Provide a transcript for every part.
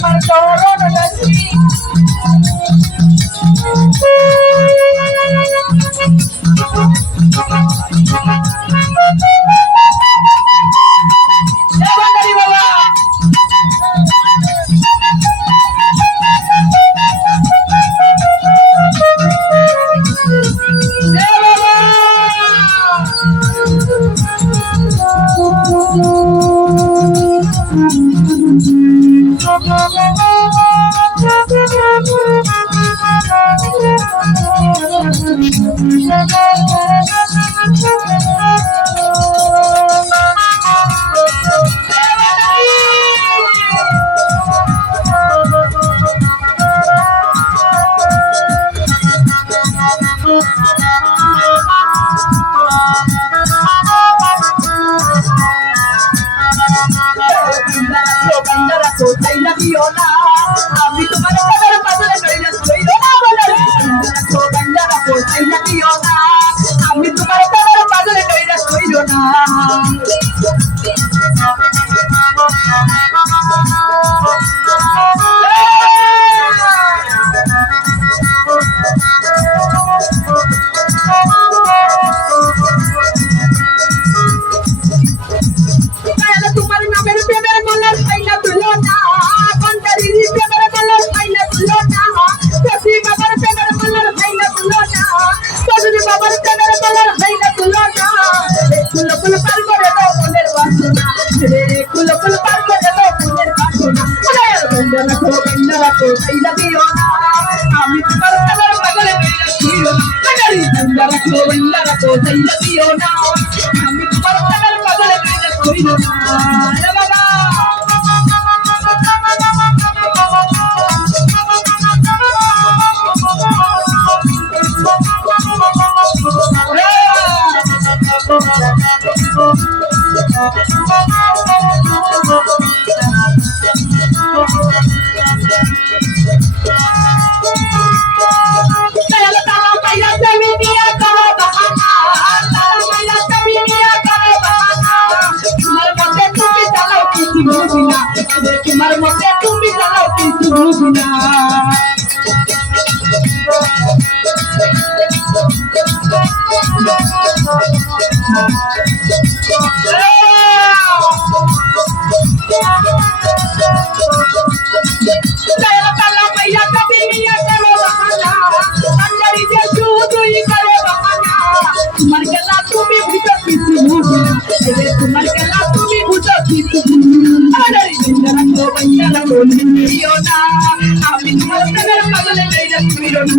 তোমার চরণ দাসী আমি তোমার কদর পাগলে নইলা কইলো না বলে তো গঞ্জারা কোথায় না দিও না আমি তোমার কদর পাগলে নইলা কইলো না তোমার নামের প্রেমের মনের পাইলা তুলো না কন্টারির প্রেমের মনের পাইলা তুলো না সসি বাবার প্রেমের মনের পাইলা তুলো না সসি বাবার প্রেমের মনের পাইলা তুলো না কুলো কুলো পার করে দাও মনের বাসনা রে কুলো কুলো পার করে দাও মনের বাসনা গঞ্জা রাখো পাইলা দিও না আমি তোমার কদর পাগলে নইলা কইলো না গঞ্জা রাখো পাইলা দিও না আমি তোমার কদর পাগলে নইলা কইলো না তোমার মতে তুমি চালাও কিছু বুঝি না তোমার গেলা তুমি বুঝো কিছু বুঝি না তোমার গেলা তুমি বুঝো কিছু আমি তোমার প্রেমের পাগলে নইলা কইলো না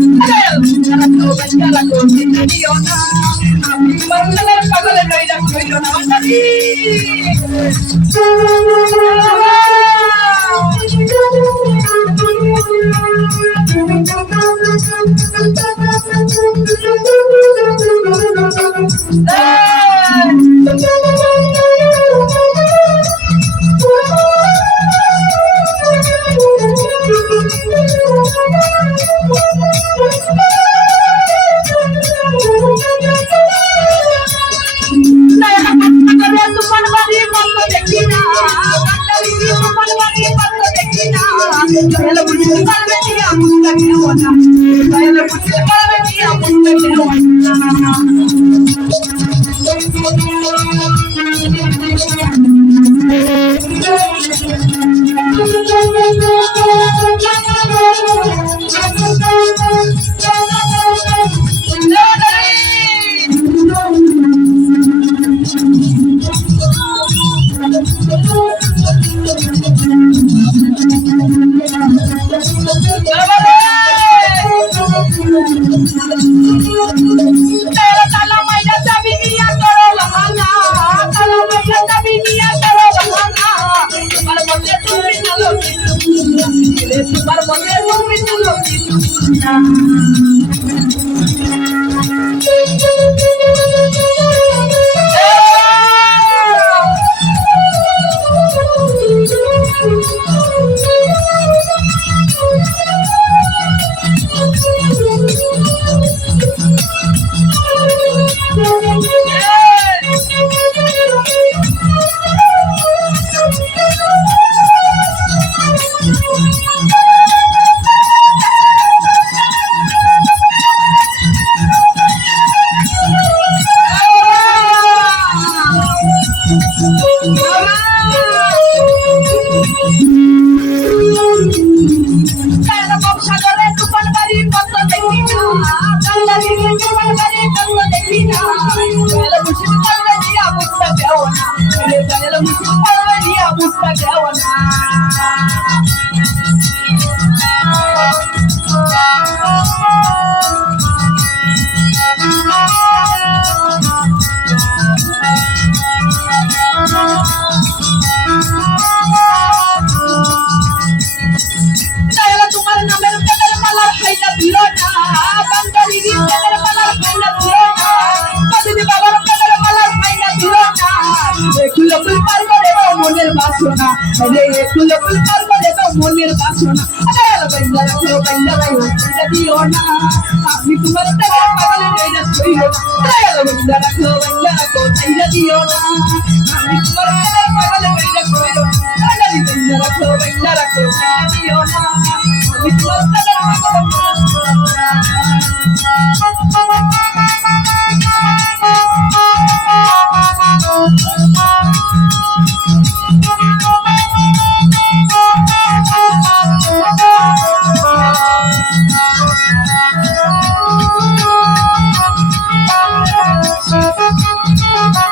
গঞ্জা দিও না আমি তোমার প্রেমের পাগলে নইলা কইলো না বারে কালো দেখি না গেল মুশকিল করলে দিয়া বুঝতে দেও না গেল মুশকিল করলে দিয়া বুঝতে দেও না তোমার নামের প্রেমের মালা খাইলা দিল না বান্দারি প্রেমের মালা খাইলা দিল না কদিন বাবার প্রেমের মালা খাইলা দিল না একটু লোকুল পার করে দাও মনের বাসনা রে একটু লোকুল পার করে দাও মনের বাসনা বাইন্দা রাখো বাইন্দা রাই হইয়া দিও না আপনি তোমার প্রেমের পাগলে কইরা ছইও না বাইন্দা রাখো বাইন্দা রাখো হইয়া দিও না আপনি তোমার প্রেমের পাগলে কইরা ছইও